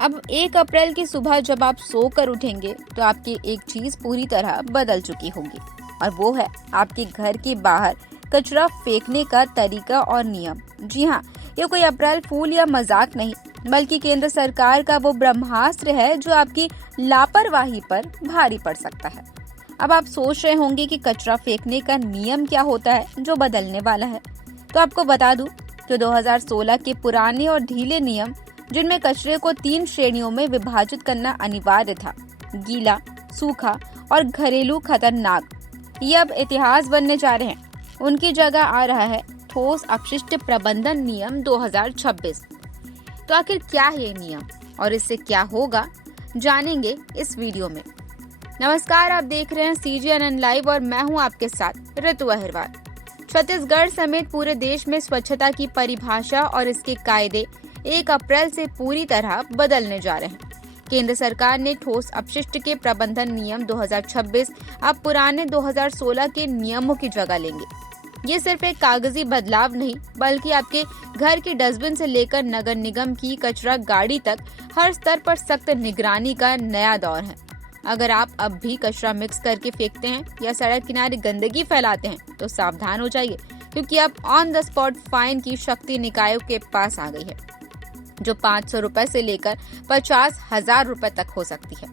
अब 1 अप्रैल की सुबह जब आप सोकर उठेंगे तो आपकी एक चीज पूरी तरह बदल चुकी होगी और वो है आपके घर के बाहर कचरा फेंकने का तरीका और नियम। जी हाँ, ये कोई अप्रैल फूल या मजाक नहीं, बल्कि केंद्र सरकार का वो ब्रह्मास्त्र है जो आपकी लापरवाही पर भारी पड़ सकता है। अब आप सोच रहे होंगे कि कचरा फेंकने का नियम क्या होता है जो बदलने वाला है। तो आपको बता दूं कि 2016 के पुराने और ढीले नियम, जिनमें कचरे को 3 श्रेणियों में विभाजित करना अनिवार्य था, गीला, सूखा और घरेलू खतरनाक, ये अब इतिहास बनने जा रहे हैं। उनकी जगह आ रहा है ठोस अपशिष्ट प्रबंधन नियम 2026। तो आखिर क्या है ये नियम और इससे क्या होगा, जानेंगे इस वीडियो में। नमस्कार, आप देख रहे हैं CGNN लाइव और मैं हूं आपके साथ ऋतु अहिरवार। छत्तीसगढ़ समेत पूरे देश में स्वच्छता की परिभाषा और इसके कायदे 1 अप्रैल से पूरी तरह बदलने जा रहे हैं। केंद्र सरकार ने ठोस अपशिष्ट के प्रबंधन नियम 2026 अब पुराने 2016 के नियमों की जगह लेंगे। ये सिर्फ एक कागजी बदलाव नहीं, बल्कि आपके घर की डस्टबिन से लेकर नगर निगम की कचरा गाड़ी तक हर स्तर पर सख्त निगरानी का नया दौर है। अगर आप अब भी कचरा मिक्स करके फेंकते हैं या सड़क किनारे गंदगी फैलाते हैं तो सावधान हो जाइए, क्योंकि अब ऑन द स्पॉट फाइन की शक्ति निकायों के पास आ गई है, जो 500 रुपए से लेकर 50,000 रुपए तक हो सकती है।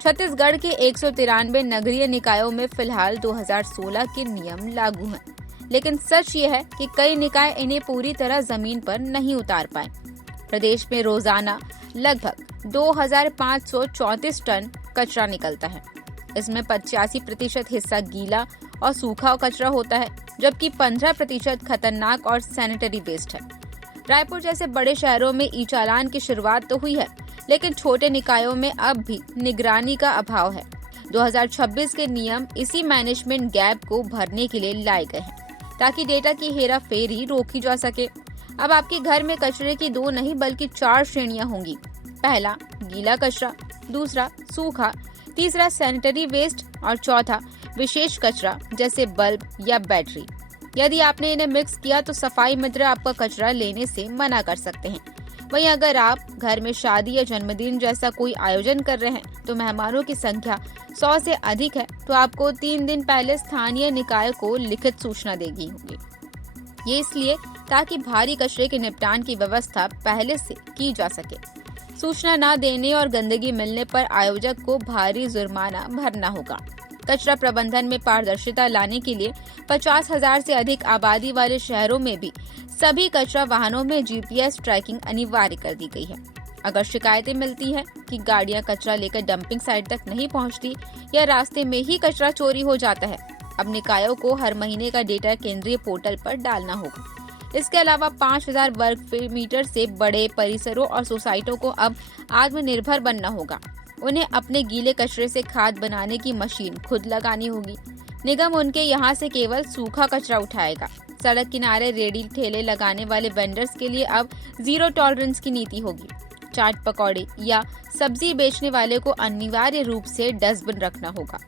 छत्तीसगढ़ के 193 नगरीय निकायों में फिलहाल 2016 के नियम लागू हैं, लेकिन सच ये है कि कई निकाय इन्हें पूरी तरह जमीन पर नहीं उतार पाए। प्रदेश में रोजाना लगभग 2,534 टन कचरा निकलता है। इसमें 85% हिस्सा गीला और सूखा कचरा होता है, जबकि 15% खतरनाक और सैनिटरी वेस्ट है। रायपुर जैसे बड़े शहरों में ई चालान की शुरुआत तो हुई है, लेकिन छोटे निकायों में अब भी निगरानी का अभाव है। 2026 के नियम इसी मैनेजमेंट गैप को भरने के लिए लाए गए हैं, ताकि डेटा की हेरा फेरी रोकी जा सके। अब आपके घर में कचरे की 2 नहीं बल्कि 4 श्रेणियां होंगी। पहला गीला कचरा, दूसरा सूखा, तीसरा सैनिटरी वेस्ट और चौथा विशेष कचरा जैसे बल्ब या बैटरी। यदि आपने इन्हें मिक्स किया तो सफाई मित्र आपका कचरा लेने से मना कर सकते हैं। वहीं अगर आप घर में शादी या जन्मदिन जैसा कोई आयोजन कर रहे हैं तो मेहमानों की संख्या 100 से अधिक है तो आपको 3 दिन पहले स्थानीय निकाय को लिखित सूचना देगी होगी। ये इसलिए ताकि भारी कचरे के निपटान की व्यवस्था पहले से की जा सके। सूचना न देने और गंदगी मिलने पर आयोजक को भारी जुर्माना भरना होगा। कचरा प्रबंधन में पारदर्शिता लाने के लिए 50,000 से अधिक आबादी वाले शहरों में भी सभी कचरा वाहनों में GPS ट्रैकिंग अनिवार्य कर दी गई है। अगर शिकायतें मिलती हैं कि गाड़ियां कचरा लेकर डंपिंग साइट तक नहीं पहुंचती या रास्ते में ही कचरा चोरी हो जाता है, अब निकायों को हर महीने का डेटा केंद्रीय पोर्टल पर डालना होगा। इसके अलावा 5,000 वर्ग मीटर से बड़े परिसरों और सोसाइटियों को अब आत्मनिर्भर बनना होगा। उन्हें अपने गीले कचरे से खाद बनाने की मशीन खुद लगानी होगी। निगम उनके यहाँ से केवल सूखा कचरा उठाएगा। सड़क किनारे रेडी ठेले लगाने वाले वेंडर्स के लिए अब 0 टॉलरेंस की नीति होगी। चाट पकौड़े या सब्जी बेचने वाले को अनिवार्य रूप से डस्टबिन रखना होगा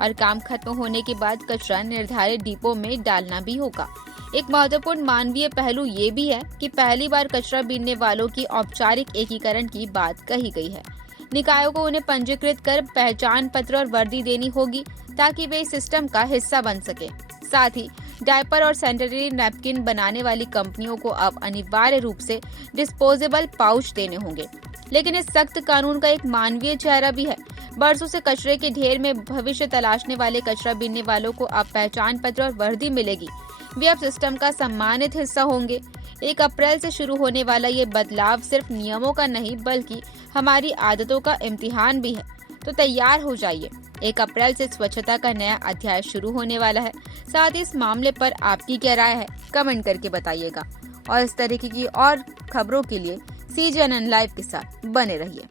और काम खत्म होने के बाद कचरा निर्धारित डिपो में डालना भी होगा। एक महत्वपूर्ण मानवीय पहलू ये भी है कि पहली बार कचरा बीनने वालों की औपचारिक एकीकरण की बात कही गई है। निकायों को उन्हें पंजीकृत कर पहचान पत्र और वर्दी देनी होगी ताकि वे इस सिस्टम का हिस्सा बन सके। साथ ही डायपर और सैनिटरी नैपकिन बनाने वाली कंपनियों को अब अनिवार्य रूप से डिस्पोजेबल पाउच देने होंगे। लेकिन इस सख्त कानून का एक मानवीय चेहरा भी है। बरसों से कचरे के ढेर में भविष्य तलाशने वाले कचरा बीनने वालों को अब पहचान पत्र और वर्दी मिलेगी। वे अब सिस्टम का सम्मानित हिस्सा होंगे। 1 अप्रैल से शुरू होने वाला ये बदलाव सिर्फ नियमों का नहीं बल्कि हमारी आदतों का इम्तिहान भी है। तो तैयार हो जाइए, 1 अप्रैल से स्वच्छता का नया अध्याय शुरू होने वाला है। साथ ही इस मामले पर आपकी क्या राय है, कमेंट करके बताइएगा और इस तरीके की और खबरों के लिए CGNN लाइव के साथ बने रहिए।